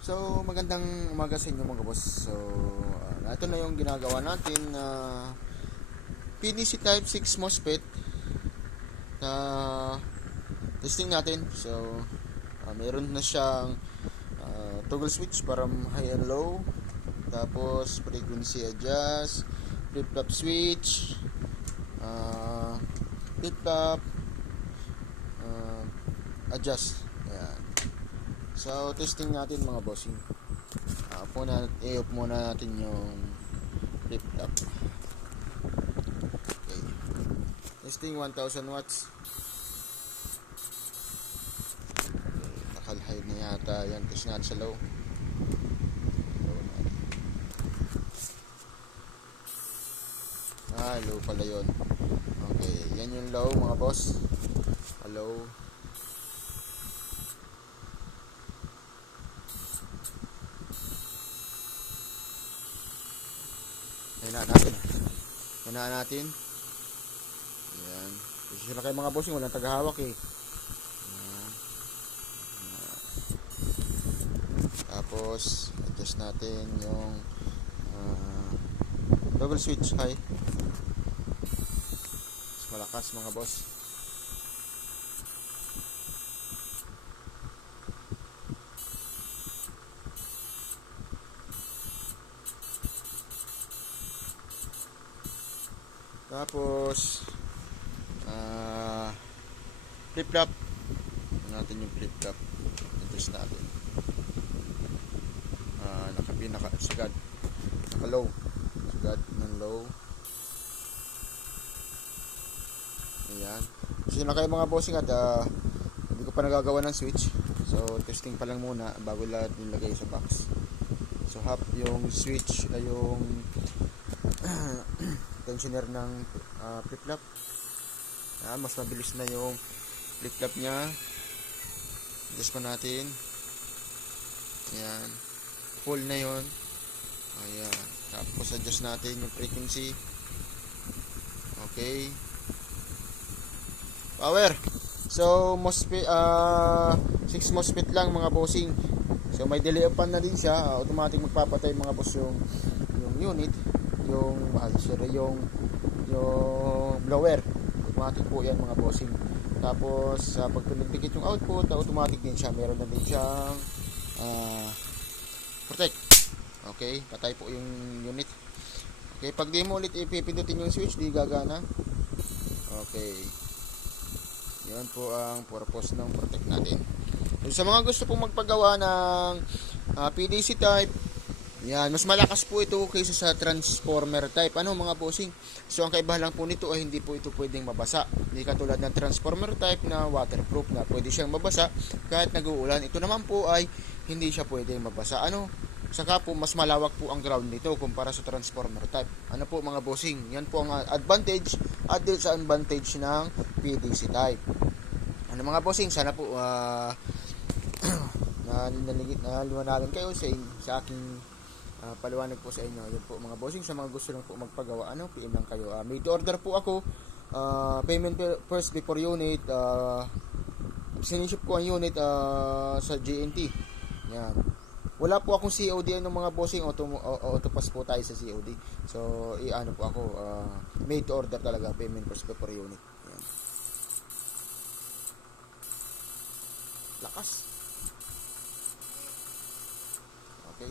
So, magandang umaga sa inyo mga boss. So, ito na yung ginagawa natin na PDC Type 6 MOSFET na testing natin. So, meron na siyang toggle switch para high and low. Tapos, frequency adjust, flip-flop switch, flip-flop, adjust. Ayan. So, testing natin mga bossing. I-off muna natin yung flip-flop. Okay. Testing 1000 watts. Okay. Naka-high na yata. Yan, test natin sa low. Low pala yun. Okay, yan yung low mga boss. Hello. Hinaan natin. Ayan. Kasi na kayo mga bossing, walang tagahawak eh. Ayan. Tapos, adjust natin yung toggle switch high. Mas malakas mga boss. Tapos flip-flop natin yung flip-flop. Adjust natin. Sagad. Naka-low. Sagad ng low. Ayan. Kasi na kayo mga bossing at hindi ko pa nagagawa ng switch. So testing pa lang muna bago lahat nilagay sa box. So half yung switch ay yung tensioner ng flip-flop. Mas mabilis na yung flip-flop nya. Adjust pa natin. Ayan. Full na yon. Ayan. Tapos adjust natin yung frequency. Okay. Power. So MOSFET 6 MOSFET lang mga bossing. So may delay pan na din siya. Automatic magpapatay mga boss yung unit, yung blower. Automatic po yan mga bossing. Tapos pag pinagdikit yung output, automatic din siya. Meron na din siyang protect. Okay, patay po yung unit. Okay, pag di mo ulit ipipindutin yung switch, di gagana. Okay. Yan po ang purpose ng protect natin. So, sa mga gusto pong magpagawa ng PDC type, yan, mas malakas po ito kaysa sa transformer type. Ano mga bossing? So ang kaibahan lang po nito ay hindi po ito pwedeng mabasa. Hindi katulad ng transformer type na waterproof na pwede siyang mabasa kahit nag-uulan. Ito naman po ay hindi siya pwedeng mabasa. Saka po mas malawak po ang ground nito kumpara sa transformer type. Ano po mga bossing? Yan po ang advantage at disadvantage ng PDC type. Ano mga bossing? Sana po naliwanagan kayo sa aking paliwanag po sa inyo. Yan po mga bossing, sa mga gusto lang po magpagawa, PM lang kayo. Made to order po ako. Payment first before unit. Siniship ko ang unit sa GNT. Yan. Wala po akong COD ng mga bossing, auto-pass po tayo sa COD. So, po ako, made to order talaga, payment first before unit. Yan. Lakas. Okay.